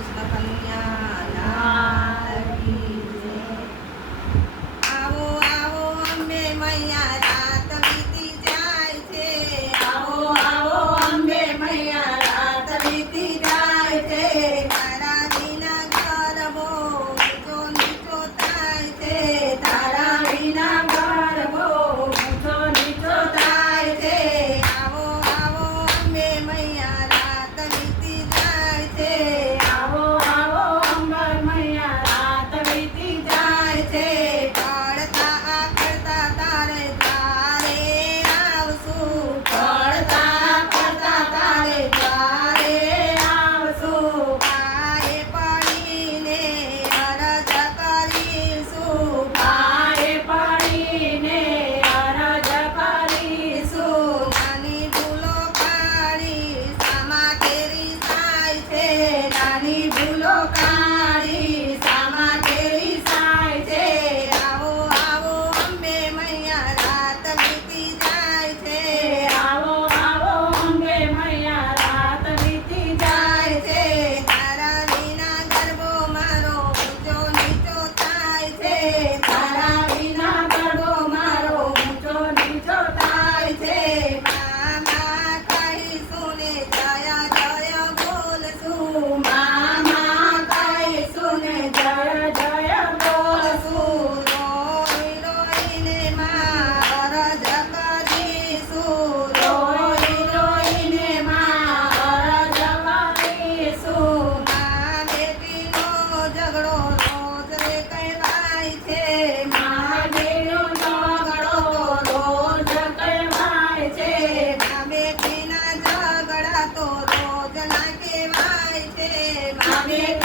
કૃષ્ણ કન્યા લાલ કી જય. આવો આવો અંબે મૈયા રાત વીતી જાય છે. આવો આવો અંબે મૈયા રાત વીતી જાય છે. તારા વિના ગરબો ઊંચો નીચો થાય છે. તારા વિના ગરબો ઊંચો નીચો થાય છે. આવો આવો અંબે મૈયા રાત વીતી જાય છે. આવો આવો અંબે મૈયા રાત વીતી જાય છે. પડતા આખડતા તારે દ્વારે આવશું. પડતા પડતા તારે દ્વારે આવશું. પાયે પડીને અરજ કરીશું. પાયે પડીને અરજ કરીશું. નાની ભૂલો કાઢી સામા તેરી સાય છે. નાની ભૂલો કાઢી સામા તેરી સાય છે. આવો આવો અંબે મૈયા રાત વીતી જાય છે. આવો આવો અંબે મૈયા રાત વીતી જાય છે. તારા વિના ગરબો મારો ઊંચો નીચો થાય છે. તારા વિના ગરબો મારો ઊંચો નીચો થાય છે. મામા કહીશું ને જય જય બોલશું. મામા કહીશું ને જય જય બોલશું. રોઈ રોઈને માં અરજ કરીશું. રોઈ રોઈને માં અરજ કરીશું. મા બેટીનો ઝઘડો રોજ રે કહેવાય છે. મા બેટીનો ઝઘડો રોજ કહેવાય છે. મા બેટીના ઝઘડા તો રોજ ના કહેવાય છે. મા બેટી